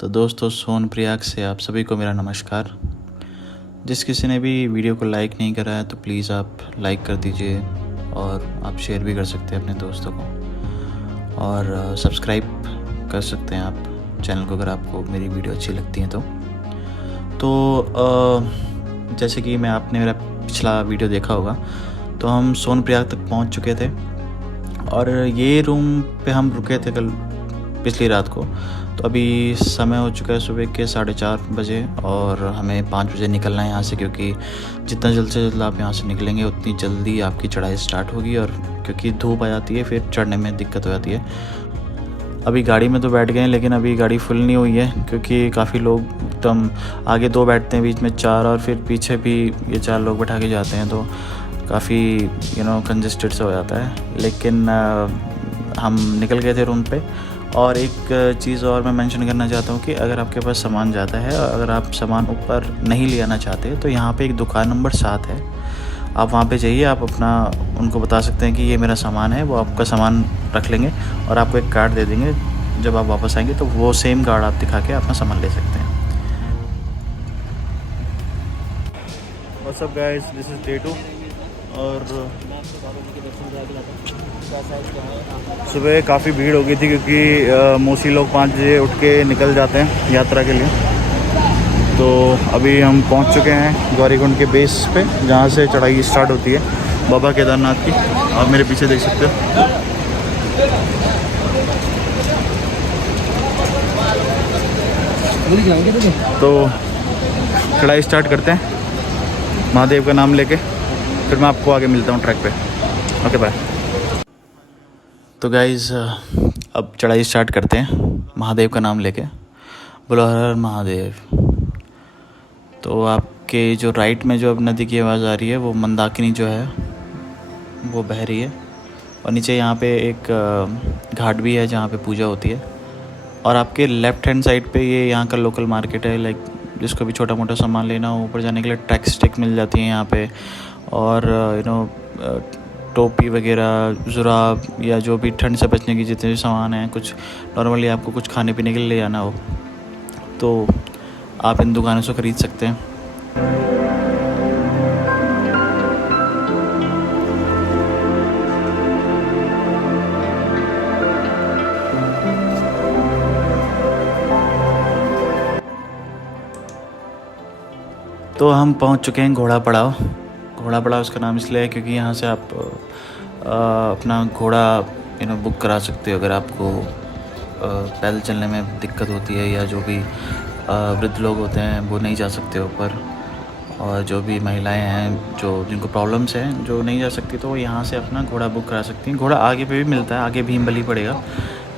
तो दोस्तों, सोनप्रयाग से आप सभी को मेरा नमस्कार। जिस किसी ने भी वीडियो को लाइक नहीं करा है तो प्लीज़ आप लाइक कर दीजिए और आप शेयर भी कर सकते हैं अपने दोस्तों को, और सब्सक्राइब कर सकते हैं आप चैनल को अगर आपको मेरी वीडियो अच्छी लगती है तो जैसे कि आपने मेरा पिछला वीडियो देखा होगा, तो हम सोनप्रयाग तक पहुंच चुके थे और ये रूम पे हम रुके थे कल पिछली रात को। तो अभी समय हो चुका है सुबह के 4:30 बजे और हमें 5 बजे निकलना है यहाँ से, क्योंकि जितना जल्द से जल्द आप यहाँ से निकलेंगे उतनी जल्दी आपकी चढ़ाई स्टार्ट होगी, और क्योंकि धूप आ जाती है फिर चढ़ने में दिक्कत हो जाती है। अभी गाड़ी में तो बैठ गए हैं, लेकिन अभी गाड़ी फुल नहीं हुई है, क्योंकि काफ़ी लोग एकदम आगे 2 बैठते हैं, बीच में 4 और फिर पीछे भी ये 4 लोग बैठा के जाते हैं, तो काफ़ी कंजेस्टेड सा हो जाता है। लेकिन हम निकल गए थे रूम पे। और एक चीज़ और मैं मेंशन करना चाहता हूँ कि अगर आपके पास सामान ज़्यादा है और अगर आप सामान ऊपर नहीं ले आना चाहते तो यहाँ पे एक दुकान नंबर 7 है, आप वहाँ पे जाइए। आप अपना उनको बता सकते हैं कि ये मेरा सामान है, वो आपका सामान रख लेंगे और आपको एक कार्ड दे देंगे। जब आप वापस आएंगे तो वो सेम कार्ड आप दिखा के अपना सामान ले सकते हैं। What's up guys, this is day 2 और सुबह काफ़ी भीड़ हो गई थी, क्योंकि मोस्टली लोग 5 बजे उठ के निकल जाते हैं यात्रा के लिए। तो अभी हम पहुंच चुके हैं गौरीकुंड के बेस पे, जहां से चढ़ाई स्टार्ट होती है बाबा केदारनाथ की। आप मेरे पीछे देख सकते हो। तो चढ़ाई स्टार्ट करते हैं महादेव का नाम लेके, फिर मैं आपको आगे मिलता हूँ ट्रैक पे। Okay bye. तो गाइज़, अब चढ़ाई स्टार्ट करते हैं महादेव का नाम लेके। बोलो हर हर महादेव। तो आपके जो राइट में जो अब नदी की आवाज़ आ रही है वो मंदाकिनी जो है वो बह रही है, और नीचे यहाँ पे एक घाट भी है जहाँ पे पूजा होती है। और आपके लेफ़्ट हैंड साइड पे ये यहाँ का लोकल मार्केट है, लाइक जिसको भी छोटा मोटा सामान लेना हो ऊपर जाने के लिए ट्रैक स्टिक मिल जाती है यहाँ पे, और टोपी वगैरह, जुराब या जो भी ठंड से बचने की जितने भी सामान हैं, कुछ नॉर्मली आपको कुछ खाने पीने के लिए ले आना हो तो आप इन दुकानों से ख़रीद सकते हैं। तो हम पहुंच चुके हैं घोड़ा पड़ाव। घोड़ा पड़ाव उसका नाम इसलिए है क्योंकि यहाँ से आप अपना घोड़ा बुक करा सकते हो अगर आपको पैदल चलने में दिक्कत होती है, या जो भी वृद्ध लोग होते हैं वो नहीं जा सकते ऊपर, और जो भी महिलाएं हैं जिनको प्रॉब्लम्स हैं जो नहीं जा सकती, तो वो यहाँ से अपना घोड़ा बुक करा सकती हैं। घोड़ा आगे पे भी मिलता है, आगे भीमबली पड़ेगा,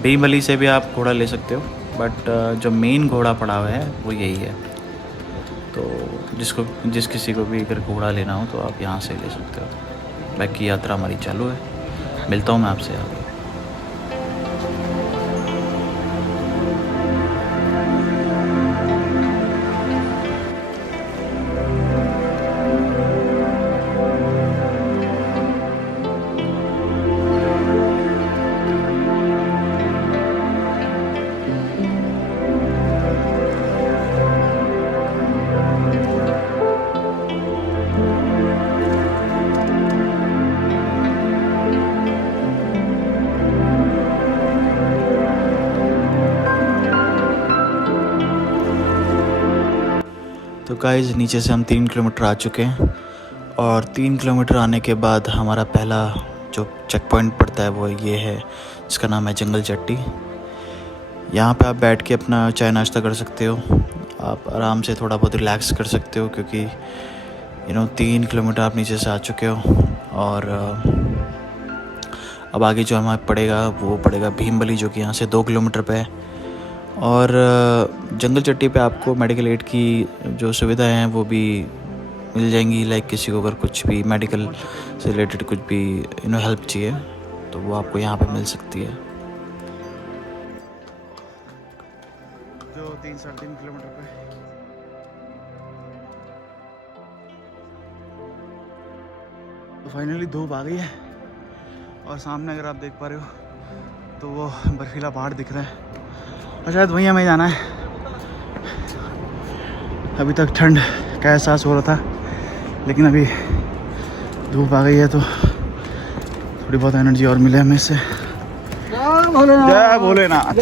भीमबली से भी आप घोड़ा ले सकते हो, बट जो मेन घोड़ा पड़ाव है वो यही है। तो जिस किसी को भी अगर घोड़ा लेना हो तो आप यहाँ से ले सकते हो। बाकी यात्रा हमारी चालू है, मिलता हूँ मैं आपसे आगे। तो गाइस, नीचे से हम 3 किलोमीटर आ चुके हैं, और 3 किलोमीटर आने के बाद हमारा पहला जो चेक पॉइंट पड़ता है वो ये है, जिसका नाम है जंगल चट्टी। यहाँ पे आप बैठ के अपना चाय नाश्ता कर सकते हो, आप आराम से थोड़ा बहुत रिलैक्स कर सकते हो, क्योंकि 3 किलोमीटर आप नीचे से आ चुके हो। और अब आगे जो हमें पड़ेगा वो पड़ेगा भीमबली, जो कि यहाँ से 2 किलोमीटर पे है। और जंगल चट्टी पे आपको मेडिकल एड की जो सुविधाएं हैं वो भी मिल जाएंगी, लाइक किसी को अगर कुछ भी मेडिकल से रिलेटेड कुछ भी हेल्प चाहिए तो वो आपको यहाँ पे मिल सकती है। जो 3-3.5 किलोमीटर पे तो फाइनली धूप आ गई है, और सामने अगर आप देख पा रहे हो तो वो बर्फीला पहाड़ दिख रहा है, और शायद वहीं हमें जाना है। अभी तक ठंड का एहसास हो रहा था, लेकिन अभी धूप आ गई है तो थोड़ी बहुत एनर्जी और मिले हमें इससे। जय भोलेनाथ।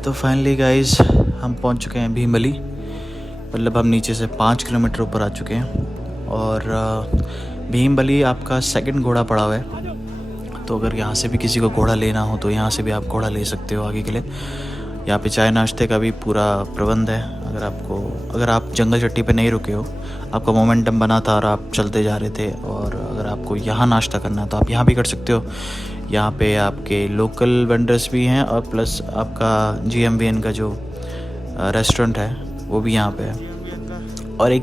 तो फाइनली गाइस हम पहुंच चुके हैं भीमबली। मतलब हम नीचे से 5 किलोमीटर ऊपर आ चुके हैं और भीमबली आपका सेकंड घोड़ा पड़ा हुआ है। तो अगर यहाँ से भी किसी को घोड़ा लेना हो तो यहाँ से भी आप घोड़ा ले सकते हो आगे के लिए। यहाँ पे चाय नाश्ते का भी पूरा प्रबंध है। अगर आप जंगल चट्टी पे नहीं रुके हो, आपका मोमेंटम बना था और आप चलते जा रहे थे, और अगर आपको यहाँ नाश्ता करना है तो आप यहाँ भी कर सकते हो। यहाँ पे आपके लोकल वेंडर्स भी हैं और प्लस आपका GMVN का जो रेस्टोरेंट है वो भी यहाँ पे है। और एक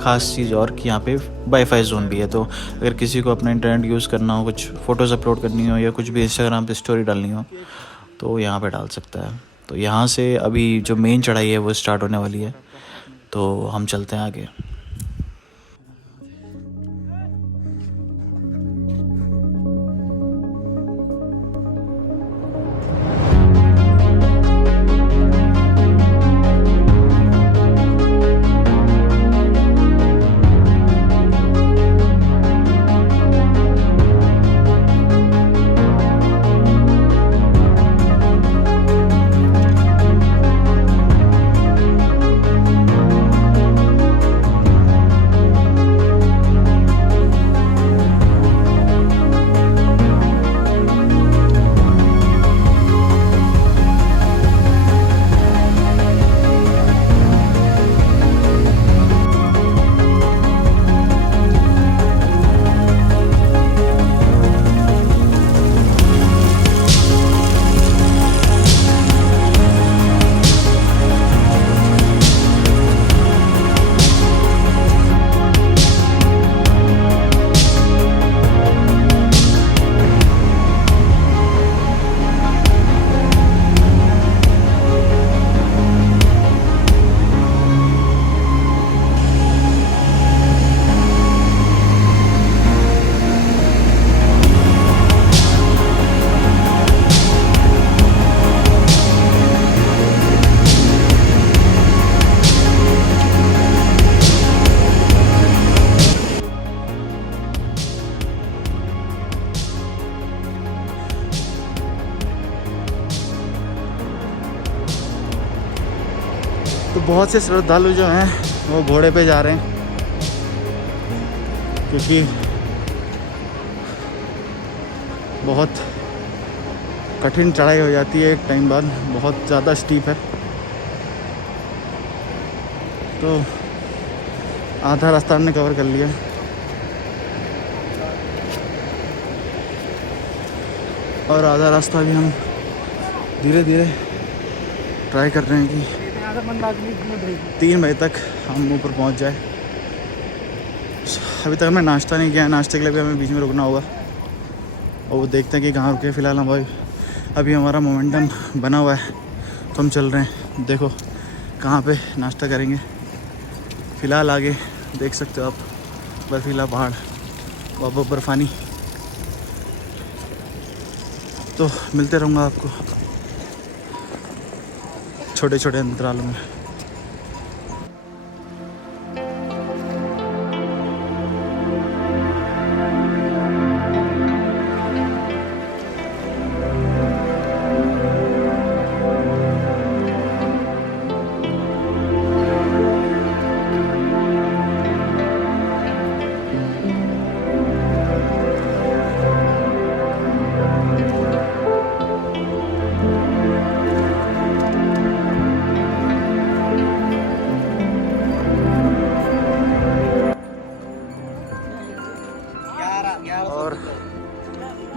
ख़ास चीज़ और कि यहाँ पे वाईफाई जोन भी है। तो अगर किसी को अपना इंटरनेट यूज़ करना हो, कुछ फ़ोटोज़ अपलोड करनी हो या कुछ भी इंस्टाग्राम पे स्टोरी डालनी हो तो यहाँ पे डाल सकता है। तो यहाँ से अभी जो मेन चढ़ाई है वो स्टार्ट होने वाली है, तो हम चलते हैं आगे। तो बहुत से श्रद्धालु जो हैं वो घोड़े पे जा रहे हैं, क्योंकि बहुत कठिन चढ़ाई हो जाती है एक टाइम बाद, बहुत ज़्यादा स्टीप है। तो आधा रास्ता हमने कवर कर लिया और आधा रास्ता भी हम धीरे धीरे ट्राई कर रहे हैं कि 3 बजे तक हम ऊपर पहुंच जाए। अभी तक हमने नाश्ता नहीं किया है, नाश्ते के लिए भी हमें बीच में रुकना होगा और वो देखते हैं कि कहाँ रुके। फ़िलहाल हम भाई अभी हमारा मोमेंटम बना हुआ है तो हम चल रहे हैं। देखो कहाँ पे नाश्ता करेंगे। फ़िलहाल आगे देख सकते हो आप बर्फीला पहाड़ व बर्फ़ानी। तो मिलते रहूँगा आपको छोटे छोटे अंतरालों में।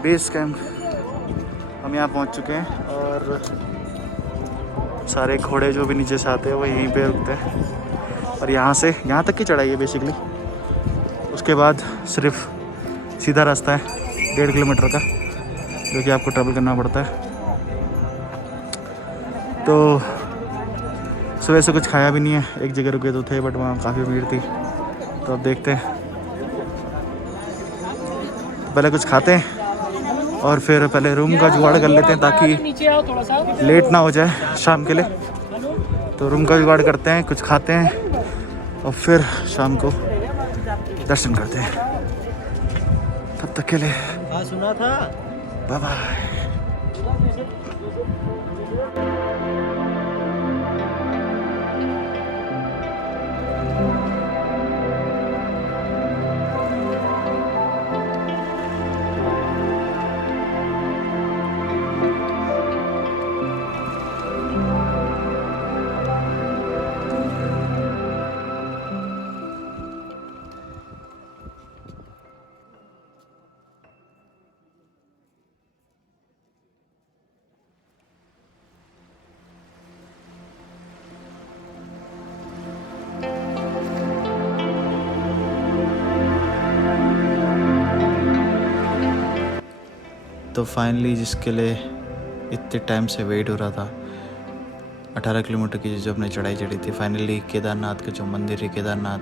बेस कैंप हम यहाँ पहुँच चुके हैं और सारे घोड़े जो भी नीचे से आते हैं वो यहीं पे रुकते हैं और यहाँ से यहाँ तक की चढ़ाई है बेसिकली। उसके बाद सिर्फ सीधा रास्ता है 1.5 किलोमीटर का जो कि आपको ट्रैवल करना पड़ता है। तो सुबह से कुछ खाया भी नहीं है, एक जगह रुके तो थे बट वहाँ काफ़ी भीड़ थी। तो अब देखते हैं, तो पहले कुछ खाते हैं और फिर पहले रूम का जुगाड़ कर लेते हैं ताकि लेट ना हो जाए शाम के लिए। तो रूम का जुगाड़ करते हैं, कुछ खाते हैं और फिर शाम को दर्शन करते हैं। तब तक के लिए सुना था, बाय बाय। तो फाइनली जिसके लिए इतने टाइम से वेट हो रहा था, 18 किलोमीटर की जो अपने चढ़ाई चढ़ी थी, फाइनली केदारनाथ का जो मंदिर है, केदारनाथ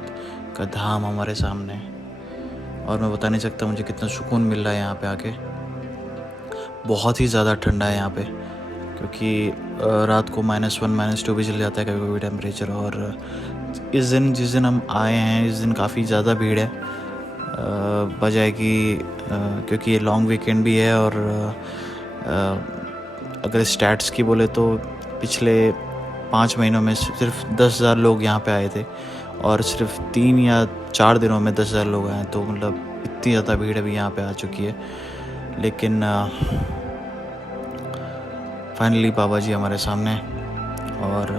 का धाम हमारे सामने है। और मैं बता नहीं सकता मुझे कितना सुकून मिल रहा है यहाँ पे आके। बहुत ही ज़्यादा ठंडा है यहाँ पे क्योंकि रात को -1 -2 भी चल जाता है कभी कभी टेम्परेचर। और इस दिन जिस दिन हम आए हैं इस दिन काफ़ी ज़्यादा भीड़ है बजाय कि क्योंकि ये लॉन्ग वीकेंड भी है। और अगर स्टैट्स की बोले तो पिछले 5 महीनों में सिर्फ 10,000 लोग यहाँ पे आए थे और सिर्फ 3 या 4 दिनों में 10,000 लोग आए। तो मतलब इतनी ज़्यादा भीड़ अभी यहाँ पे आ चुकी है। लेकिन फाइनली बाबा जी हमारे सामने और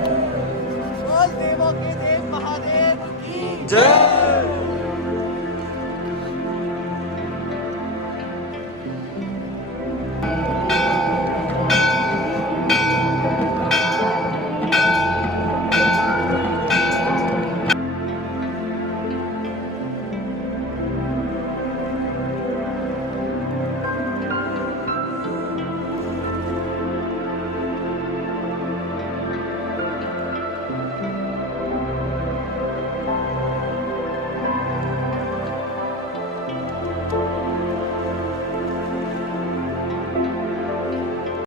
बोल देवों के देव महादेव की जय।